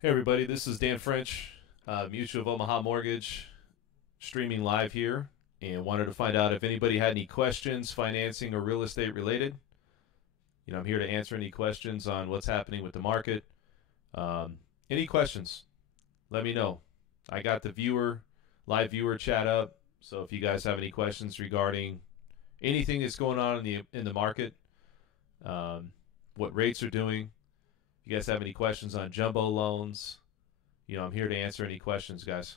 Hey everybody, this is Dan French, Mutual of Omaha Mortgage, streaming live here, and wanted to find out if anybody had any questions, financing or real estate related. I'm here to answer any questions on what's happening with the market. Um, any questions? Let me know. I got the live viewer chat up, so if you guys have any questions regarding anything that's going on in the market, um, what rates are doing, if you guys have any questions on jumbo loans, I'm here to answer any questions, guys.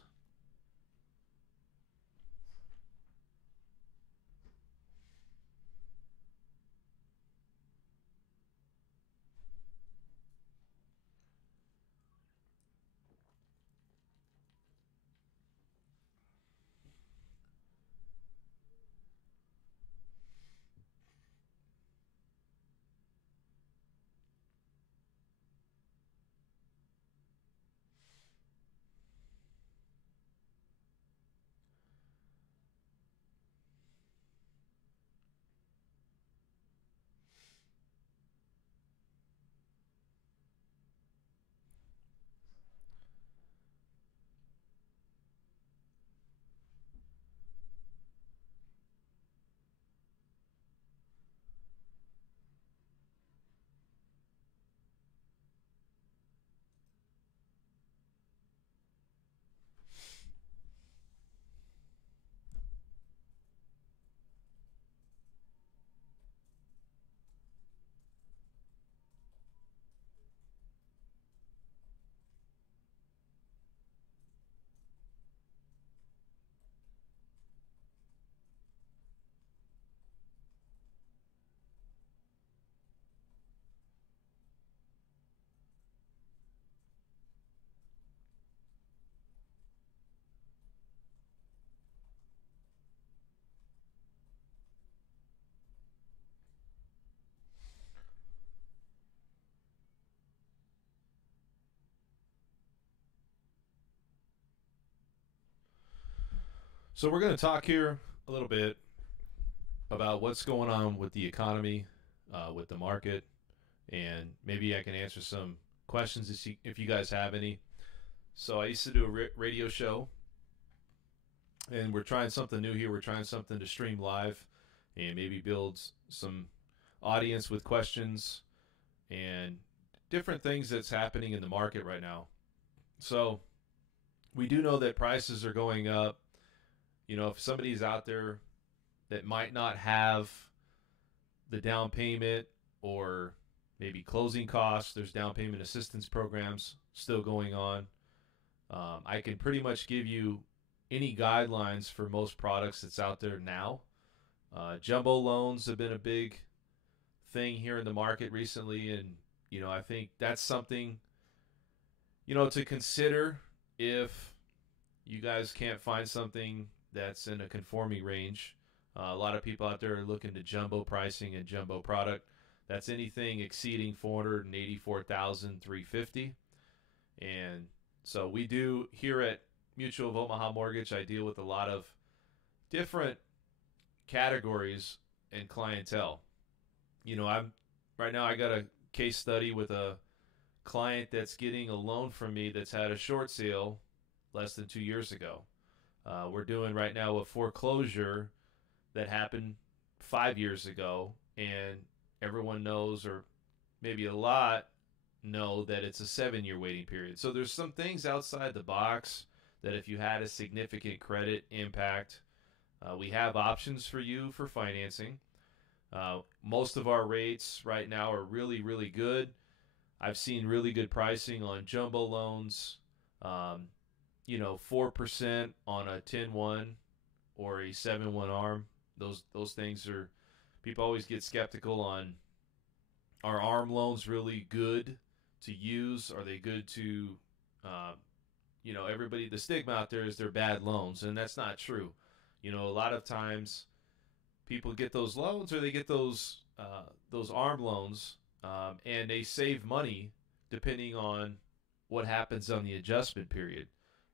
So we're going to talk here a little bit about what's going on with the economy, with the market, and maybe I can answer some questions if you guys have any. So I used to do a radio show, and we're trying something new here. We're trying something to stream live and maybe build some audience with questions and different things that's happening in the market right now. So we do know that prices are going up. If somebody's out there that might not have the down payment or maybe closing costs, there's down payment assistance programs still going on. I can pretty much give you any guidelines for most products that's out there now. Jumbo loans have been a big thing here in the market recently, and I think that's something to consider if you guys can't find something that's in a conforming range. A lot of people out there are looking to jumbo pricing and jumbo product. That's anything exceeding 484,350. And so we do here at Mutual of Omaha Mortgage. I deal with a lot of different categories and clientele. I'm right now. I got a case study with a client that's getting a loan from me that's had a short sale less than 2 years ago. We're doing right now a foreclosure that happened 5 years ago, and everyone knows, or maybe a lot know, that it's a 7 year waiting period. So there's some things outside the box that if you had a significant credit impact, we have options for you for financing. Most of our rates right now are really, really good. I've seen really good pricing on jumbo loans. 4% on a 10-1 or a 7-1 arm. Those things are, people always get skeptical on, are arm loans really good to use? Are they good to, everybody, the stigma out there is they're bad loans, and that's not true. A lot of times people get those loans, or they get those arm loans, and they save money depending on what happens on the adjustment period.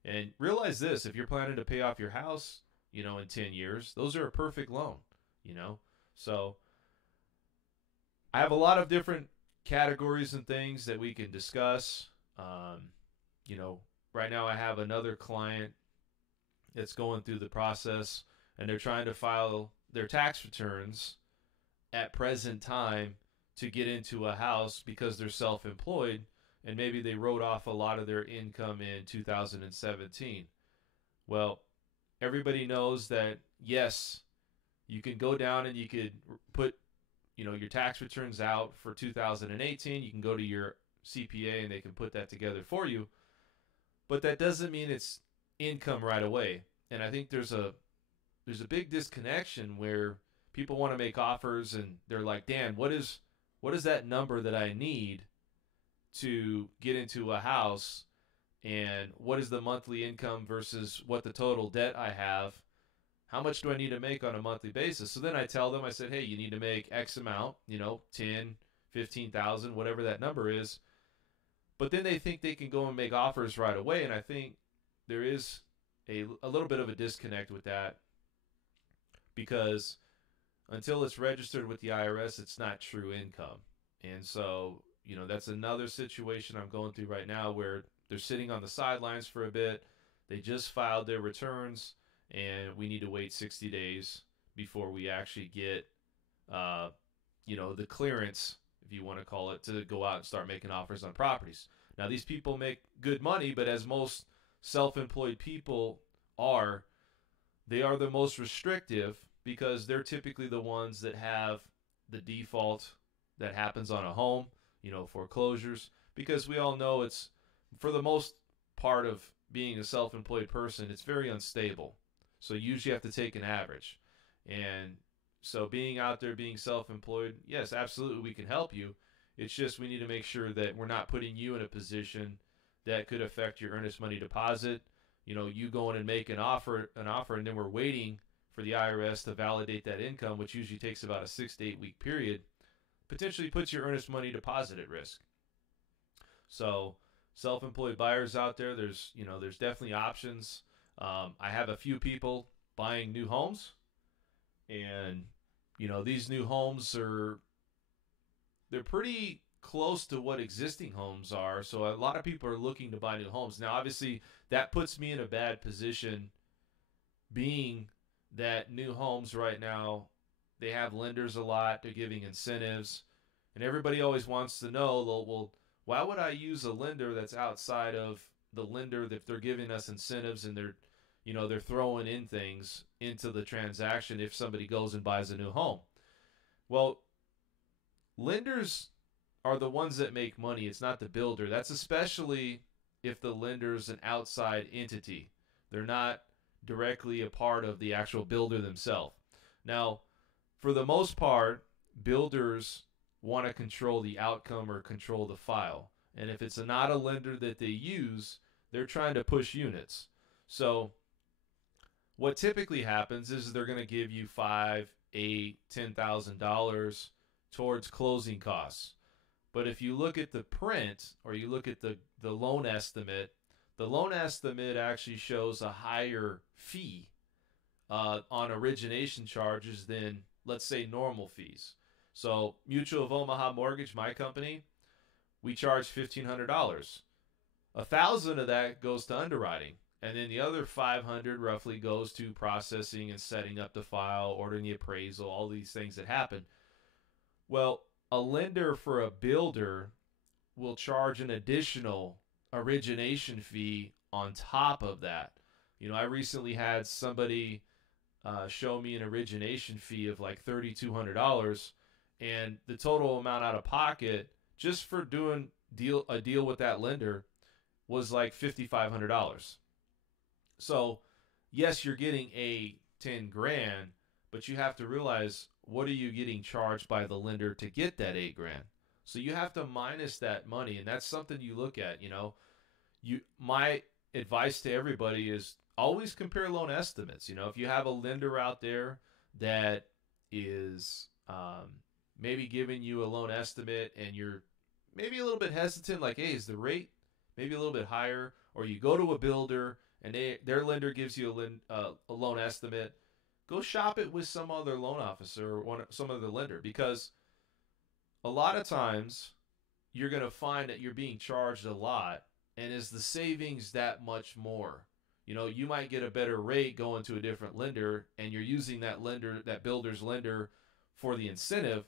And realize this: if you're planning to pay off your house, in 10 years, those are a perfect loan. So I have a lot of different categories and things that we can discuss. You know, right now I have another client that's going through the process, and they're trying to file their tax returns at present time to get into a house because they're self-employed, and maybe they wrote off a lot of their income in 2017. Well, everybody knows that yes, you can go down and you could put, your tax returns out for 2018. You can go to your CPA and they can put that together for you, but that doesn't mean it's income right away. And I think there's a big disconnection where people want to make offers and they're like, Dan, what is that number that I need to get into a house, and what is the monthly income versus what the total debt I have? How much do I need to make on a monthly basis? So then I tell them, I said, hey, you need to make X amount, 10, 15,000, whatever that number is. But then they think they can go and make offers right away. And I think there is a little bit of a disconnect with that, because until it's registered with the IRS, it's not true income. And so, that's another situation I'm going through right now where they're sitting on the sidelines for a bit. They just filed their returns, and we need to wait 60 days before we actually get, the clearance, if you want to call it, to go out and start making offers on properties. Now, these people make good money, but as most self-employed people are, they are the most restrictive because they're typically the ones that have the default that happens on a home, foreclosures, because we all know it's, for the most part of being a self-employed person, it's very unstable. So you usually have to take an average. And so being out there, being self-employed, yes, absolutely, we can help you. It's just we need to make sure that we're not putting you in a position that could affect your earnest money deposit. You going and make an offer, and then we're waiting for the IRS to validate that income, which usually takes about a 6 to 8 week period, potentially puts your earnest money deposit at risk. So self-employed buyers out there, there's definitely options. I have a few people buying new homes, and these new homes they're pretty close to what existing homes are. So a lot of people are looking to buy new homes. Now, obviously, that puts me in a bad position, being that new homes right now, they have lenders a lot. They're giving incentives, and everybody always wants to know, well, why would I use a lender that's outside of the lender if they're giving us incentives and they're throwing in things into the transaction if somebody goes and buys a new home? Well, lenders are the ones that make money. It's not the builder. That's especially if the lender's an outside entity. They're not directly a part of the actual builder themselves. Now, for the most part, builders want to control the outcome or control the file. And if it's not a lender that they use, they're trying to push units. So what typically happens is they're going to give you $5,000, $8,000, $10,000 towards closing costs. But if you look at the print, or you look at the loan estimate, the loan estimate actually shows a higher fee on origination charges than, let's say, normal fees. So Mutual of Omaha Mortgage, my company, we charge $1,500. $1,000 of that goes to underwriting, and then the other $500 roughly goes to processing and setting up the file, ordering the appraisal, all these things that happen. Well, a lender for a builder will charge an additional origination fee on top of that. I recently had somebody show me an origination fee of like $3,200, and the total amount out of pocket just for doing a deal with that lender was like $5,500. So yes, you're getting a 10 grand, but you have to realize, what are you getting charged by the lender to get that 8 grand? So you have to minus that money, and that's something you look at. My advice to everybody is always compare loan estimates. If you have a lender out there that is maybe giving you a loan estimate and you're maybe a little bit hesitant, like, hey, is the rate maybe a little bit higher? Or you go to a builder and their lender gives you a loan estimate, go shop it with some other loan officer or some other lender, because a lot of times you're going to find that you're being charged a lot And is the savings that much more? You know, you might get a better rate going to a different lender, and you're using that lender, that builder's lender, for the incentive,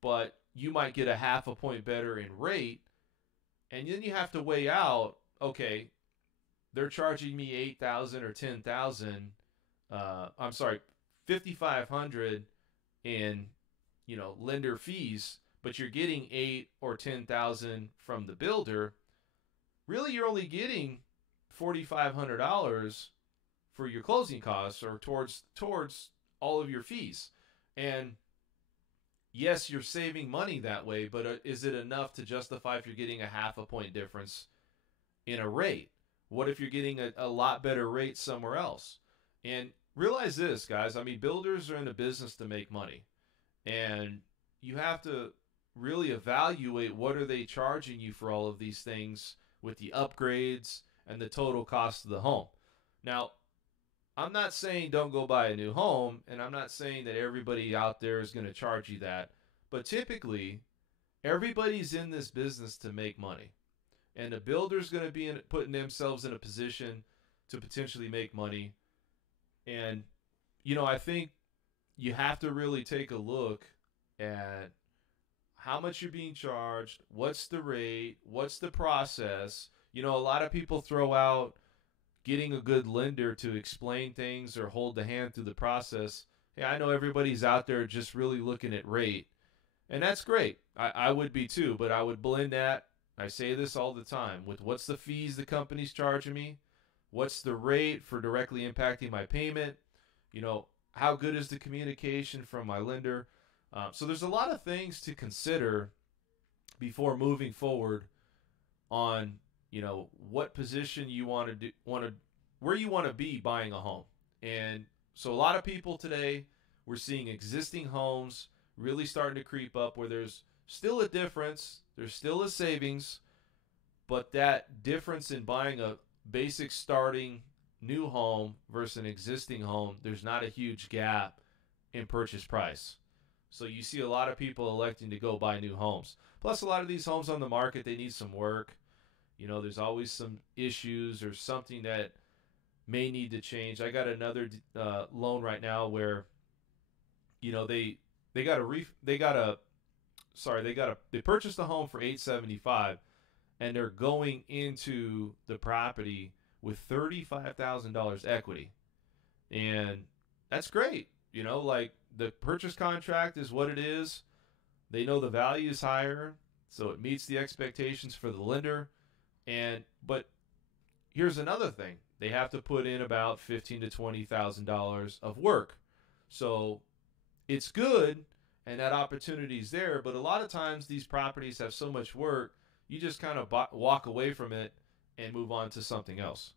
but you might get a half a point better in rate, and then you have to weigh out, okay, they're charging me 8,000 or 10,000. I'm sorry, 5,500 in lender fees, but you're getting 8 or 10,000 from the builder. Really, you're only getting $4,500 for your closing costs or towards all of your fees. And yes, you're saving money that way, but is it enough to justify if you're getting a half a point difference in a rate? What if you're getting a lot better rate somewhere else? And realize this, guys. I mean, builders are in the business to make money. And you have to really evaluate what are they charging you for all of these things with the upgrades and the total cost of the home. Now, I'm not saying don't go buy a new home, and I'm not saying that everybody out there is going to charge you that. But typically, everybody's in this business to make money. And the builder's going to be putting themselves in a position to potentially make money. And, I think you have to really take a look at how much you're being charged, what's the rate, what's the process. A lot of people throw out getting a good lender to explain things or hold the hand through the process. Hey, I know everybody's out there just really looking at rate, and that's great. I would be too, but I would blend that. I say this all the time with what's the fees the company's charging me, what's the rate for directly impacting my payment, how good is the communication from my lender. So there's a lot of things to consider before moving forward on what position you want to where you want to be buying a home. And so a lot of people today, we're seeing existing homes really starting to creep up where there's still a difference, there's still a savings, but that difference in buying a basic starting new home versus an existing home, there's not a huge gap in purchase price. So you see a lot of people electing to go buy new homes. Plus, a lot of these homes on the market, they need some work. There's always some issues or something that may need to change. I got another loan right now where, they purchased a home for $875, and they're going into the property with $35,000 equity, and that's great. Like the purchase contract is what it is. They know the value is higher, so it meets the expectations for the lender. But here's another thing: they have to put in about $15,000 to $20,000 of work. So it's good, and that opportunity is there. But a lot of times these properties have so much work, you just kind of walk away from it and move on to something else.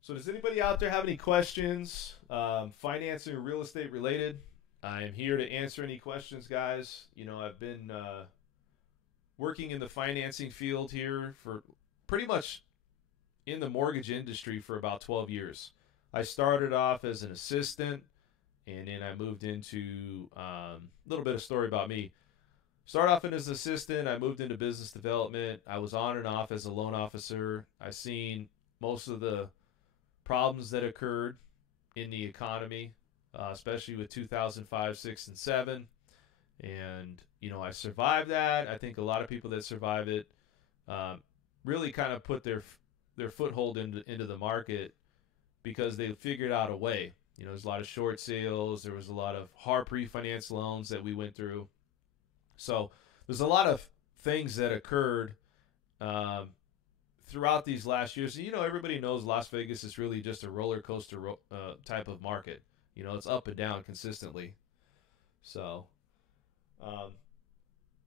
So does anybody out there have any questions, financing or real estate related? I am here to answer any questions, guys. I've been working in the financing field here for pretty much in the mortgage industry for about 12 years. I started off as an assistant, and then I moved into a little bit of story about me. Started off as an assistant. I moved into business development. I was on and off as a loan officer. I've seen most of the problems that occurred in the economy, especially with 2005, 6, and 7. And, I survived that. I think a lot of people that survive it really kind of put their foothold into the market because they figured out a way. There's a lot of short sales. There was a lot of hard pre-finance loans that we went through. So there's a lot of things that occurred throughout these last years. And, everybody knows Las Vegas is really just a roller coaster type of market. It's up and down consistently. So,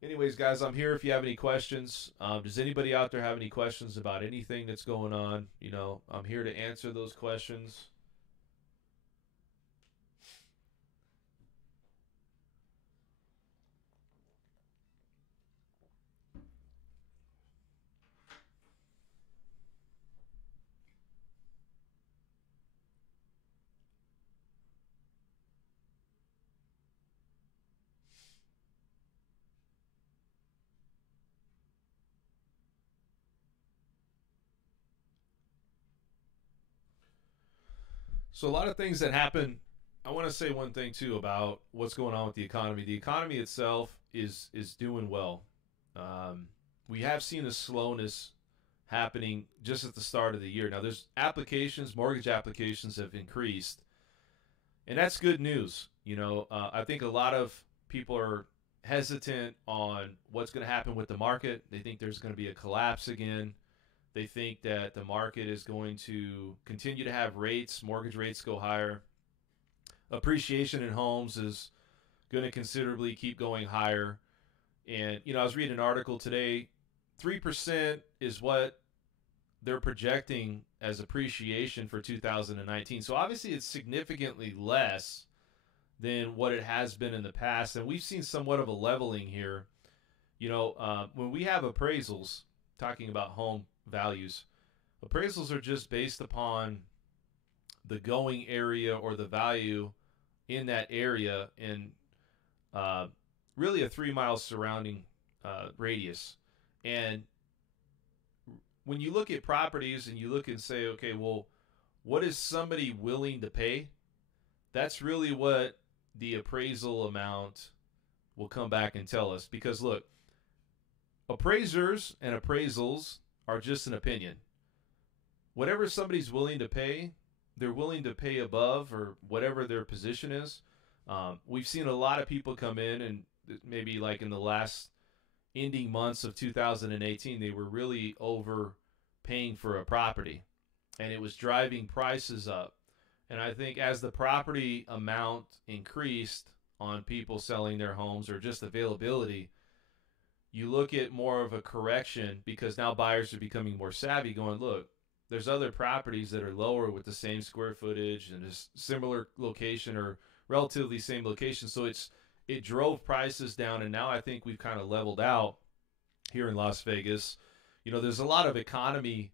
anyways, guys, I'm here if you have any questions. Does anybody out there have any questions about anything that's going on? I'm here to answer those questions. So a lot of things that happen. I want to say one thing too about what's going on with the economy. The economy itself is doing well. Um, we have seen a slowness happening just at the start of the year. Now, there's applications, mortgage applications have increased, and that's good news. I think a lot of people are hesitant on what's going to happen with the market. They think there's going to be a collapse again. They think that the market is going to continue to have rates, mortgage rates go higher. Appreciation in homes is going to considerably keep going higher. And, I was reading an article today. 3% is what they're projecting as appreciation for 2019. So obviously it's significantly less than what it has been in the past. And we've seen somewhat of a leveling here. When we have appraisals, talking about home values, appraisals are just based upon the going area or the value in that area and really a 3 mile surrounding radius. And when you look at properties and you look and say, okay, well, what is somebody willing to pay? That's really what the appraisal amount will come back and tell us. Because look, appraisers and appraisals are just an opinion. Whatever somebody's willing to pay, they're willing to pay above or whatever their position is. We've seen a lot of people come in and maybe like in the last ending months of 2018, they were really overpaying for a property, and it was driving prices up. And I think as the property amount increased on people selling their homes or just availability, you look at more of a correction because now buyers are becoming more savvy going, look, there's other properties that are lower with the same square footage and a similar location or relatively same location. So it drove prices down, and now I think we've kind of leveled out here in Las Vegas. There's a lot of economic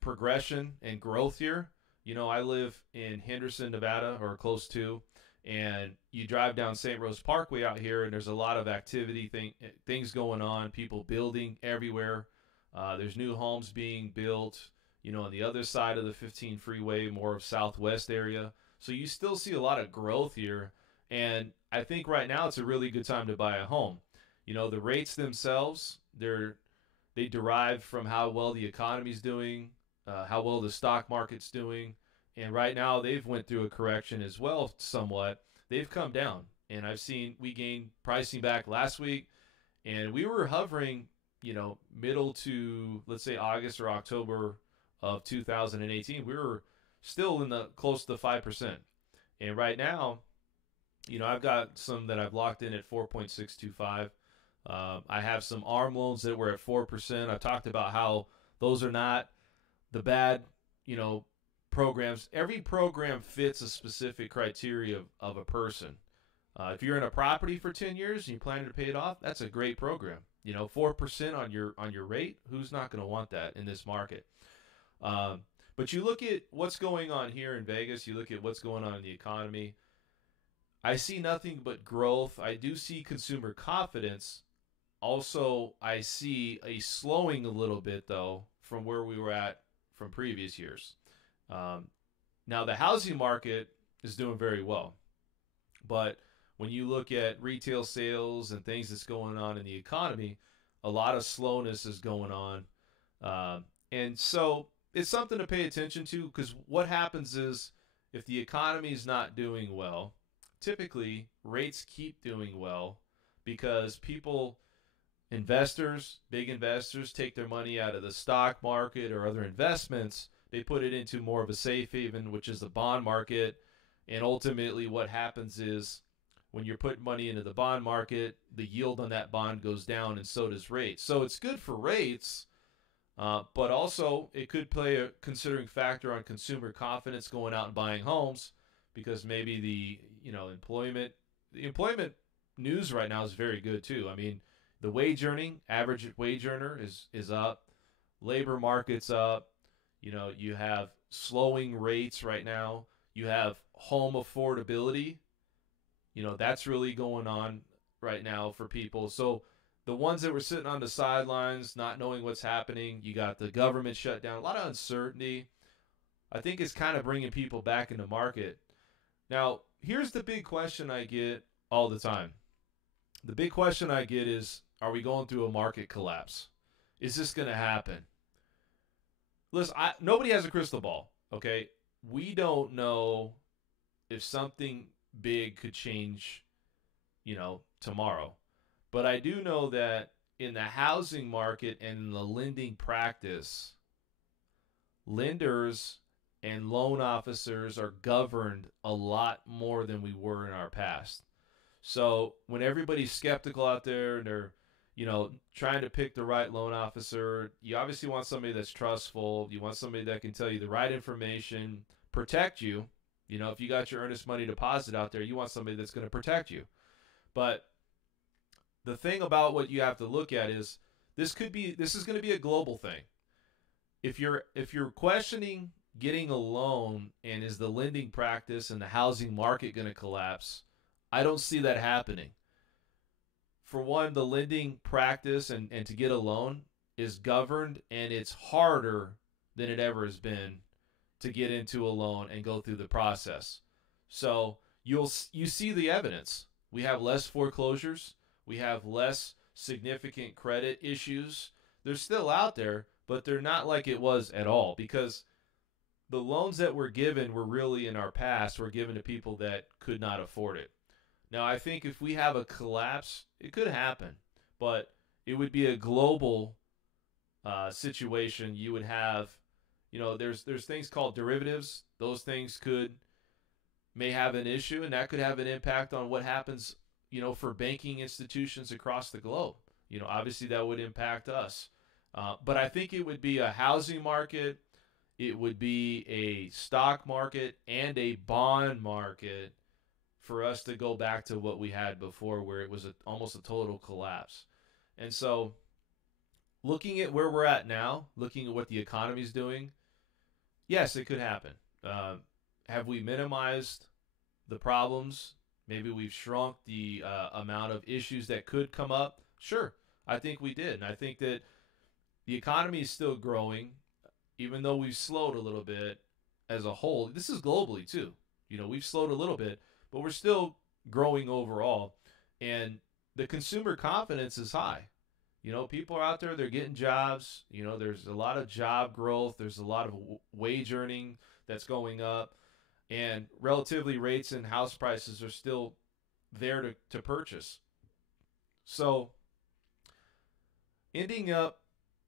progression and growth here. I live in Henderson, Nevada, or close to, and you drive down St. Rose Parkway out here, and there's a lot of activity, things going on, people building everywhere. There's new homes being built, on the other side of the 15 freeway, more of southwest area. So you still see a lot of growth here, and I think right now it's a really good time to buy a home. The rates themselves, they derive from how well the economy's doing, how well the stock market's doing, and right now they've went through a correction as well somewhat. They've come down, and we gained pricing back last week, and we were hovering, middle to, let's say, August or October of 2018. We were still in the close to 5%. And right now, I've got some that I've locked in at 4.625. I have some ARM loans that were at 4%. I've talked about how those are not the bad, programs. Every program fits a specific criteria of a person. If you're in a property for 10 years and you plan to pay it off, that's a great program. 4% on your rate. Who's not going to want that in this market? But you look at what's going on here in Vegas. You look at what's going on in the economy. I see nothing but growth. I do see consumer confidence. Also, I see a slowing a little bit, though, from where we were at from previous years. Now, the housing market is doing very well. But when you look at retail sales and things that's going on in the economy, a lot of slowness is going on. And so it's something to pay attention to, because what happens is if the economy is not doing well, typically rates keep doing well because investors, big investors, take their money out of the stock market or other investments. They put it into more of a safe haven, which is the bond market. And ultimately what happens is when you're putting money into the bond market, the yield on that bond goes down, and so does rates. So it's good for rates, but also it could play a considering factor on consumer confidence going out and buying homes, because maybe the employment news right now is very good too. I mean, the average wage earner is up, labor market's up. You have slowing rates right now. You have home affordability. That's really going on right now for people. So the ones that were sitting on the sidelines, not knowing what's happening, you got the government shut down, a lot of uncertainty. I think it's kind of bringing people back in the market. Now, here's the big question I get all the time. The big question I get is, are we going through a market collapse? Is this going to happen? Listen, nobody has a crystal ball, okay? We don't know if something big could change, tomorrow. But I do know that in the housing market and in the lending practice, lenders and loan officers are governed a lot more than we were in our past. So when everybody's skeptical out there and they're, trying to pick the right loan officer, you obviously want somebody that's trustful. You want somebody that can tell you the right information, protect you. If you got your earnest money deposit out there, you want somebody that's going to protect you. But the thing about what you have to look at is this is going to be a global thing. If you're questioning getting a loan and is the lending practice and the housing market going to collapse, I don't see that happening. For one, the lending practice and to get a loan is governed, and it's harder than it ever has been to get into a loan and go through the process. So you see the evidence. We have less foreclosures. We have less significant credit issues. They're still out there, but they're not like it was at all, because the loans that were given were really in our past were given to people that could not afford it. Now, I think if we have a collapse, it could happen, but it would be a global situation. You would have, there's things called derivatives. Those things may have an issue, and that could have an impact on what happens, for banking institutions across the globe. Obviously that would impact us. But I think it would be a housing market, it would be a stock market, and a bond market for us to go back to what we had before, where it was almost a total collapse. And so looking at where we're at now, looking at what the economy is doing, yes, it could happen. Have we minimized the problems? Maybe we've shrunk the amount of issues that could come up. Sure, I think we did. And I think that the economy is still growing, even though we've slowed a little bit as a whole. This is globally too. We've slowed a little bit, but we're still growing overall. And the consumer confidence is high. People are out there, they're getting jobs. There's a lot of job growth. There's a lot of wage earning that's going up. And relatively, rates and house prices are still there to purchase. So ending up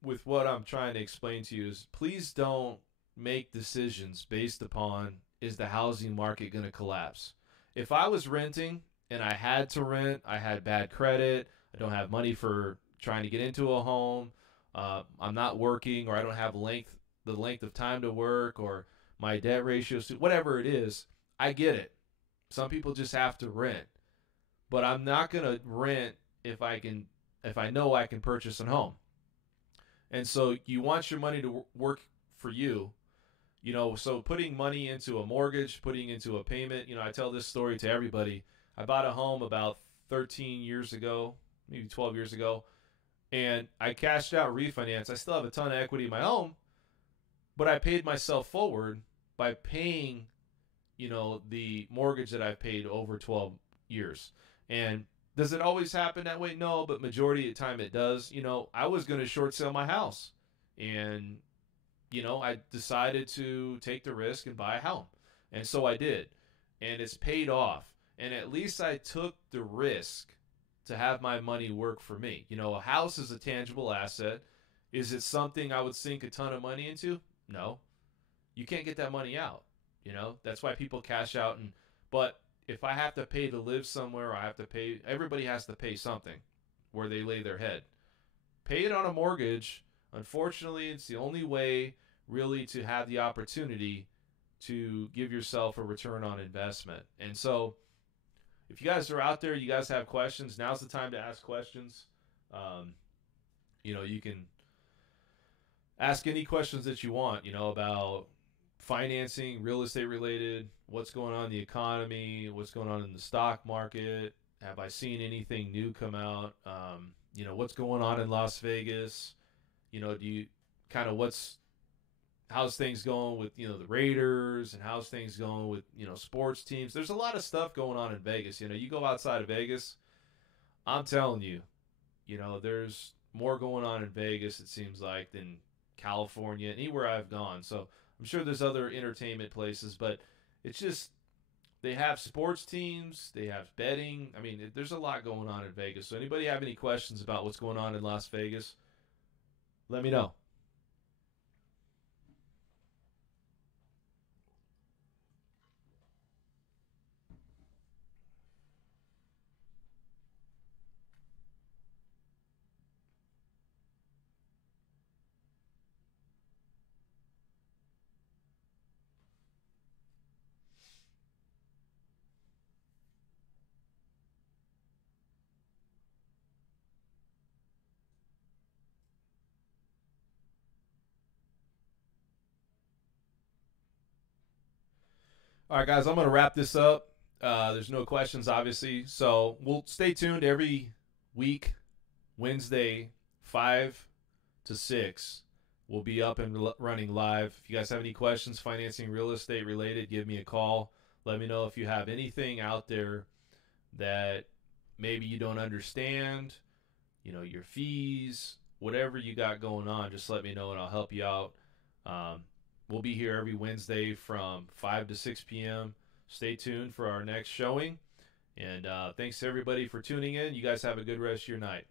with what I'm trying to explain to you is, please don't make decisions based upon, is the housing market going to collapse? If I was renting and I had to rent, I had bad credit, I don't have money for trying to get into a home, I'm not working, or I don't have the length of time to work, or my debt ratio, whatever it is, I get it. Some people just have to rent. But I'm not going to rent if I know I can purchase a home. And so you want your money to work for you. So putting money into a mortgage, putting into a payment, I tell this story to everybody. I bought a home about 13 years ago, maybe 12 years ago, and I cashed out refinance. I still have a ton of equity in my home, but I paid myself forward by paying, the mortgage that I've paid over 12 years. And does it always happen that way? No, but majority of the time it does. I was going to short sale my house, and I decided to take the risk and buy a home. And so I did. And it's paid off. And at least I took the risk to have my money work for me. A house is a tangible asset. Is it something I would sink a ton of money into? No. You can't get that money out. That's why people cash out. But if I have to pay to live somewhere, everybody has to pay something where they lay their head. Pay it on a mortgage. Unfortunately, it's the only way really to have the opportunity to give yourself a return on investment. And so if you guys are out there, you guys have questions, now's the time to ask questions. You can ask any questions that you want, about financing, real estate related, what's going on in the economy, what's going on in the stock market. Have I seen anything new come out? What's going on in Las Vegas? Do you kind of what's how's things going with the Raiders, and how's things going with sports teams. There's a lot of stuff going on in Vegas. You go outside of Vegas, I'm telling you, there's more going on in Vegas, it seems like, than California, anywhere I've gone. So I'm sure there's other entertainment places, but it's just they have sports teams, they have betting. I mean, there's a lot going on in Vegas. So anybody have any questions about what's going on in Las Vegas, let me know. All right, guys, I'm going to wrap this up. There's no questions, obviously. So we'll stay tuned every week, Wednesday, 5 to 6. We'll be up and running live. If you guys have any questions, financing real estate related, give me a call. Let me know if you have anything out there that maybe you don't understand, your fees, whatever you got going on, just let me know and I'll help you out. Um, we'll be here every Wednesday from 5 to 6 p.m. Stay tuned for our next showing. And thanks to everybody for tuning in. You guys have a good rest of your night.